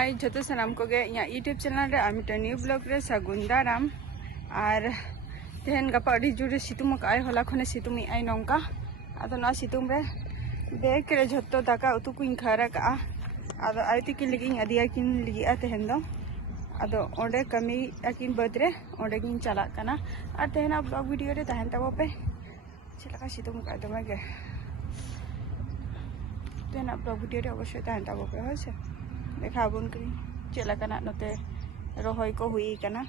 हाय जो सामान को यूट्यूब चैनल रे आर मिटन न्यू ब्लॉग रे सागुन दाराम और तेहन गपा अड़ी जोरे सितुम का हला खने सितुम आई नौका आदो ना सितुम रे देख रे झतो दाका उतु को खारा का आदो आयती की लगी अदिया किन लगी तेहन दो आदो ओंडे कमी अकिन बद रे ओंडे गिन चला कना और तेहना ब्लॉग वीडियो रे तहन तबो पे चलका सितुम का दमे गे तेहना ब्लॉग वीडियो रे अवश्य तहन तबो पे होसे देखा बन करी चलका नते रोहय को हुई कना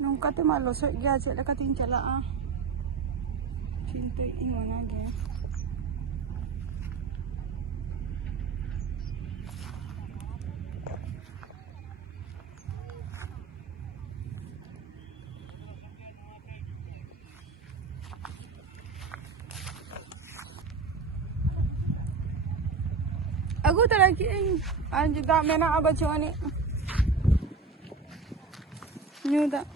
नौका ते मा लसो गया चलका तीन चला चिंता इना गे aku terlagi anjir dah mana apa cuman ni new dah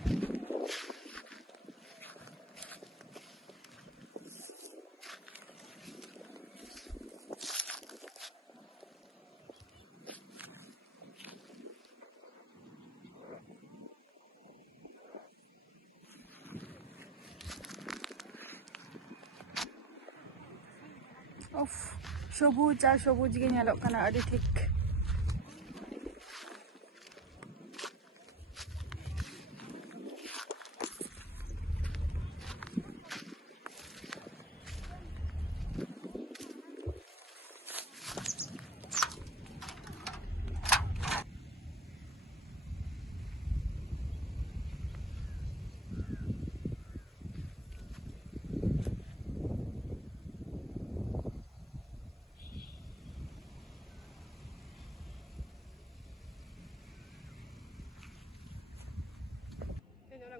of সবুজ আর সবুজ গে ñelok kana adi ঠিক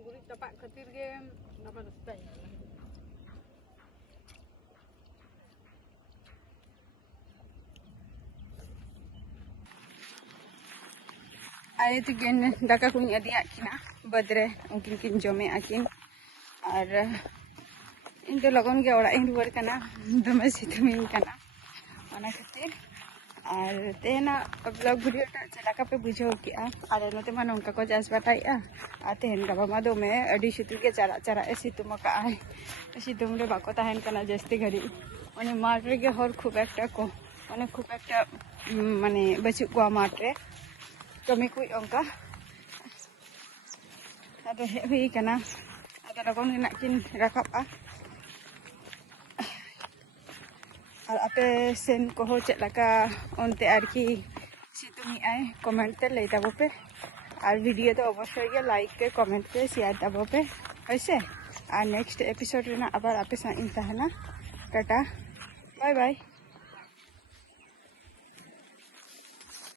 gurit dapat ketir game apa stay आए तो गेन दाका को अदिया किना बदरे उनकिन किन जमे आकिन और इन तो लगन के ओड़ा इन रुवर कना दमे सितुमिन कना ओना खातिर और तेना ब्लॉग वीडियो चलाका पे बुझो किया और नते मा नंका को चास बाटाइया आ तेहन गाबा मा दोमे अडी सितु के चरा चरा ए सितुम का आय सितुम रे बाको ताहेन कना जस्ती घड़ी ओने माठ रे के हर खूब एकटा को ओने खूब एकटा माने बचु को माठ रे कमी कुछ अंका अदो हे हुई कना अदो लगन ना किन राकाबा और आपे सेन को हो चलका उनते आरकी सितुमी आए कमेंट ते ले तबो पे और वीडियो तो अवश्य लाइक के कमेंट के शेयर तबो पे ऐसे और नेक्स्ट एपिसोड रे ना आबार आपे सा इन तहना टाटा बाय बाय।